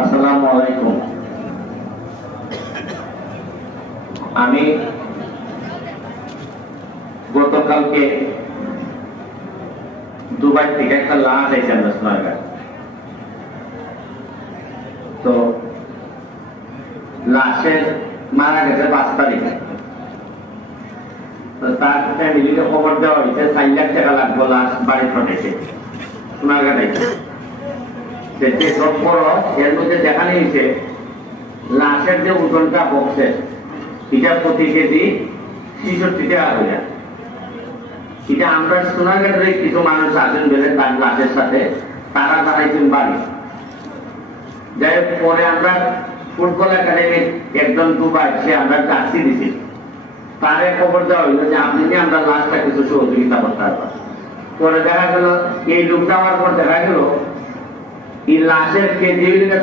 আসসালামু আলাইকুম। আমি গতকালকে দুবাই থেকে একটা লাশ এসে আমরা সোনারগাঁ, তো লাশের মারা গেছে 5 তারিখে। তো তার ফ্যামিলিকে খবর দেওয়া হয়েছে 4 লাখ টাকা লাগবে লাশ বাড়ি পাঠাইতে সোনারগাঁ থেকে। সেটি সব খরচ এর মধ্যে দেখানো হয়েছে লাশের যে ওজনটা বক্সের এটা প্রতি কেজি 66 টাকা হয়ে যায়। এটা আমরা সোনারগাঁয়ের কিছু মানুষ আছেন বলে তার লাশের সাথে তারা দাঁড়াইছেন বাড়ি। যাই হোক, পরে আমরা ফুটবল একাডেমির একজন দুবাই সে আমরা চাকরি দিছি, তারে খবর দেওয়া হইলো যে আপনি আমরা লাশটা কিছু সহযোগিতা করতে পারবেন। পরে দেখা গেল এই লোক যাওয়ার পর দেখা গেল এই লাশের কেজি